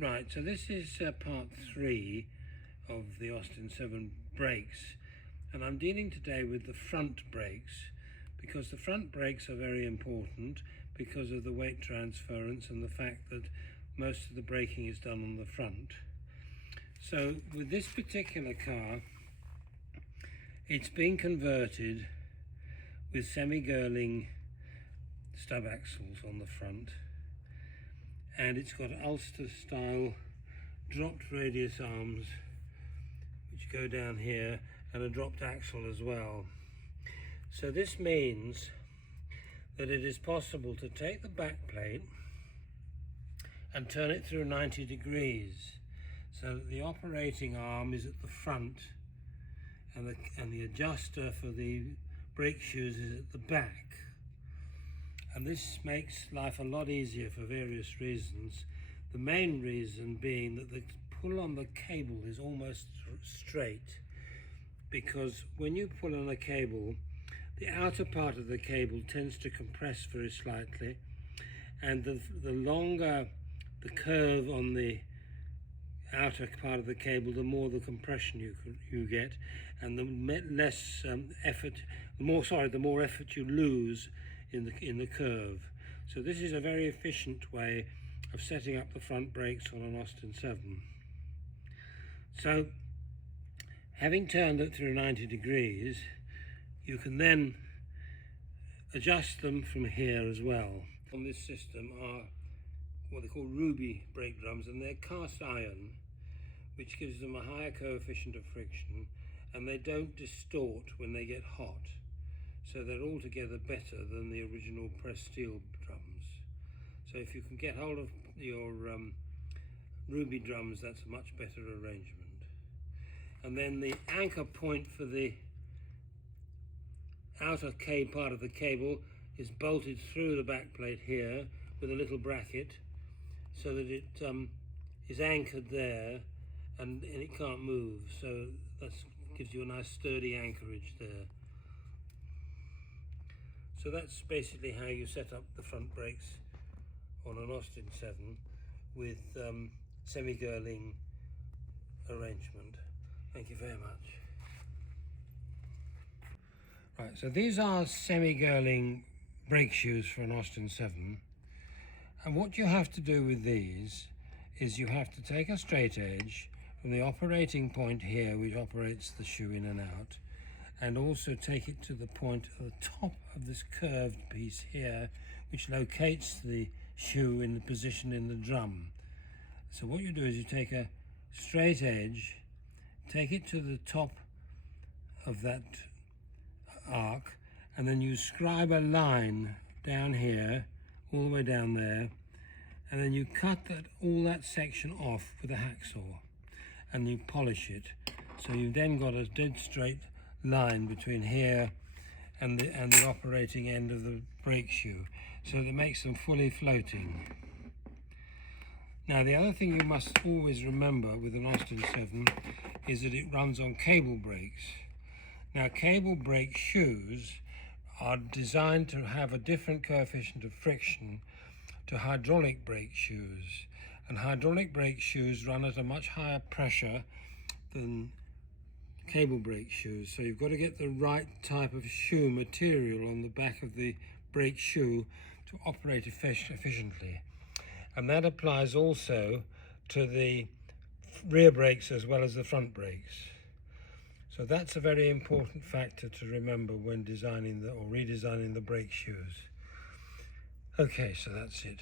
Right, so this is part 3 of the Austin 7 brakes, and I'm dealing today with the front brakes because the front brakes are very important because of the weight transference and the fact that most of the braking is done on the front. So with this particular car, it's been converted with semi-Girling stub axles on the front, and it's got Ulster style dropped radius arms which go down here and a dropped axle as well. So this means that it is possible to take the back plate and turn it through 90 degrees so that the operating arm is at the front and the adjuster for the brake shoes is at the back. And this makes life a lot easier for various reasons. The main reason being that the pull on the cable is almost straight, because when you pull on a cable, the outer part of the cable tends to compress very slightly, and the longer the curve on the outer part of the cable, the more the compression you get, and the less the more effort you lose in the curve. So this is a very efficient way of setting up the front brakes on an Austin 7. So having turned it through 90 degrees, you can then adjust them from here as well. On this system are what they call Ruby brake drums, and they're cast iron, which gives them a higher coefficient of friction, and they don't distort when they get hot. So they're altogether better than the original pressed steel drums. So if you can get hold of your Ruby drums, that's a much better arrangement. And then the anchor point for the outer part of the cable is bolted through the back plate here with a little bracket, so that it is anchored there and it can't move. So that gives you a nice sturdy anchorage there. So that's basically how you set up the front brakes on an Austin 7 with semi-Girling arrangement. Thank you very much. Right, so these are semi-Girling brake shoes for an Austin 7, and what you have to do with these is you have to take a straight edge from the operating point here, which operates the shoe in and out, and also take it to the point at the top of this curved piece here, which locates the shoe in the position in the drum. So what you do is you take a straight edge, take it to the top of that arc, and then you scribe a line down here, all the way down there, and then you cut all that section off with a hacksaw, and you polish it. So you've then got a dead straight line between here and the operating end of the brake shoe, so that makes them fully floating. Now the other thing you must always remember with an Austin 7 is that it runs on cable brakes. Now cable brake shoes are designed to have a different coefficient of friction to hydraulic brake shoes, and hydraulic brake shoes run at a much higher pressure than cable brake shoes. So you've got to get the right type of shoe material on the back of the brake shoe to operate efficiently, and that applies also to the rear brakes as well as the front brakes. So that's a very important factor to remember when designing or redesigning the brake shoes. Okay, so that's it.